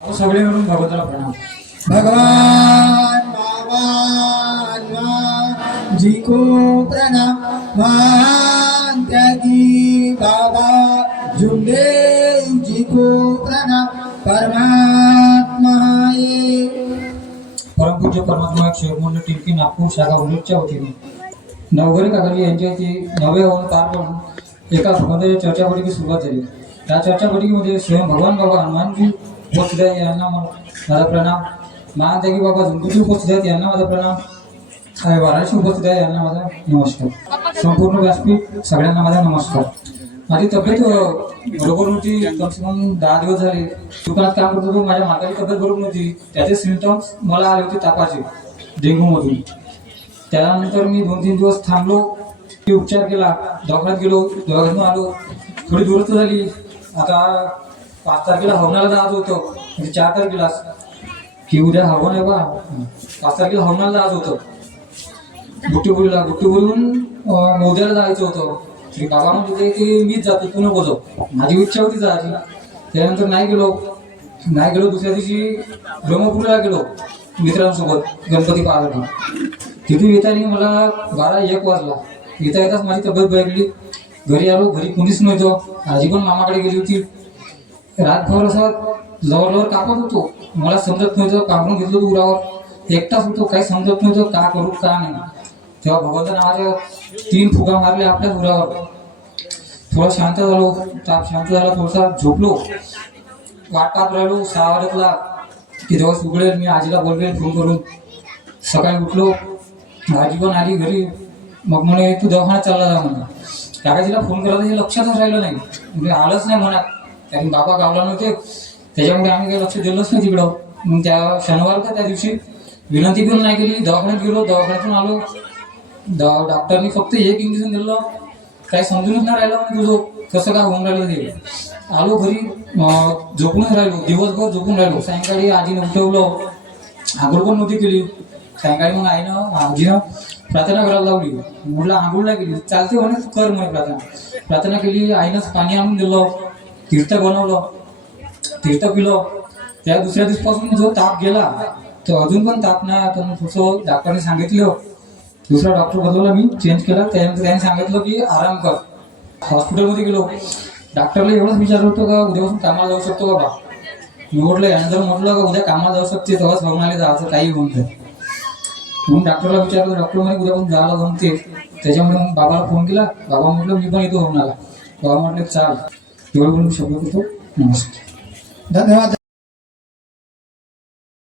सगळे मिळून भगवताला प्रणाम. भगवान मा जी को प्रणाम. महान त्यागी बाबा जुंडे जी को प्रणाम. परमात्मा ये परमपूज्य परमात्मा शिवमूल्य टिळकी नागपूर शाखा उल्लेखच्या वतीने. नवघरी काकाजी यांच्या इथे नवे होऊन पार पडून एका भगवंताच्या चर्चा बैठकी सुरुवात झाली. या चर्चा बैठकीमध्ये स्वयं भगवान बाबा हनुमानजी उपस्थित आहेत यांना माझा प्रणाम. महान की बाबा झुंबूजी उपस्थित आहेत यांना माझा प्रणाम. आणि वाराणसी उपस्थित आहे यांना माझा नमस्कार. संपूर्ण व्यासपीठ सगळ्यांना माझा नमस्कार. माझी तब्येत अ, बरोबर नव्हती कमसे कम दहा दिवस झाले. दुकानात काम करत होतो माझ्या माताची तब्येत बरोबर नव्हती. त्याचे सिमटम्स मला आले होते तापाचे डेंग्यूमधून. त्यानंतर मी दोन तीन दिवस थांबलो की उपचार केला दवाखान्यात गेलो दवाखान्यात आलो. थोडी दुरुस्त झाली. आता पाच तारखेला हवनाला जायचं होतं. म्हणजे चार तारखेला. की उद्या हवन आहे बा. पाच तारखेला हवनाला जायचं होतं. बुट्टीबोलीला बुट्टीबोलून मोद्याला जायचं होतं. श्री बाबा म्हणजे ते की मीच जातो तू नको जाऊ. माझी इच्छा होती जायची. त्यानंतर नाही गेलो. नाही गेलो दुसऱ्या दिवशी ब्रह्मपुरीला गेलो मित्रांसोबत गणपती पाहायला. तिथून येताना मला बारा एक वाजला. येता येताच माझी तब्येत बघली घरी आलो घरी कोणीच नव्हतं. आजी पण मामाकडे गेली होती. रातभर असं जवळजवळ कापत होतो? मला समजत नव्हतं कापून घेतलं उरावर. एकटाच होतो काही समजत नव्हतं का करू का नाही. तेव्हा भगवंत नावाच्या तीन फुगा मारले आपल्या उरावर. थोडा शांत झालो ताप शांत झाला थोडासा झोपलो. वाट पाहत राहिलो सहा वाजतला. की दिवस उघडेल मी आजीला बोलवेल फोन करून. सकाळी उठलो आजी पण आली घरी. मग म्हणे तू दवाखान्यात चालला जा म्हणे काकाजीला फोन करायला हे लक्षातच राहिलं नाही. म्हणजे आलंच नाही मनात. कारण बाबा गावला नव्हते त्याच्यामुळे आम्ही काही लक्ष दिलंच नाही तिकडं. मग त्या शनिवार का त्या दिवशी विनंती पण नाही केली. दवाखान्यात गेलो दवाखान्यातून आलो. दवा डॉक्टरनी फक्त एक इंजेक्शन दिलं. काही समजूनच नाही राहिलं म्हणजे तुझं. कसं काय होऊन राहिलं ते? आलो घरी. झोपूनच राहिलो. दिवसभर झोपून राहिलो. सायंकाळी आजीनं उठवलं. आंघोळ पण नव्हती केली. सायंकाळी मग आईनं आजीनं प्रार्थना करायला लावली. म्हटलं आंघोळ नाही केली चालते म्हणे. कर म्हणे प्रार्थना. प्रार्थना केली. आईनंच पाणी आणून दिलं. तीर्थ बनवलं. तीर्थ पिलं. त्या दुसऱ्या दिवसापासून जो ताप गेला तो अजून पण ताप नाही पण थोडंसं डॉक्टरने सांगितलं. दुसरा डॉक्टर बदलवला मी चेंज केला. त्यानंतर त्याने सांगितलं की आराम कर. हॉस्पिटलमध्ये गेलो. डॉक्टरला एवढंच विचारलं होतं का उद्यापासून कामाला जाऊ शकतो का बा? मी म्हटलं यानंतर म्हटलं का उद्या कामाला जाऊ शकते तेव्हाच रुग्णालय जायचं काही होऊन जाईल म्हणून डॉक्टरला विचारलं डॉक्टर म्हणे उद्यापासून जायला जमते. त्याच्यामुळे मग बाबाला फोन केला. बाबा म्हटलं मी पण येतो होणार बाबा म्हटलं चाल. एवढं बोलून शब्द करतो नमस्कार धन्यवाद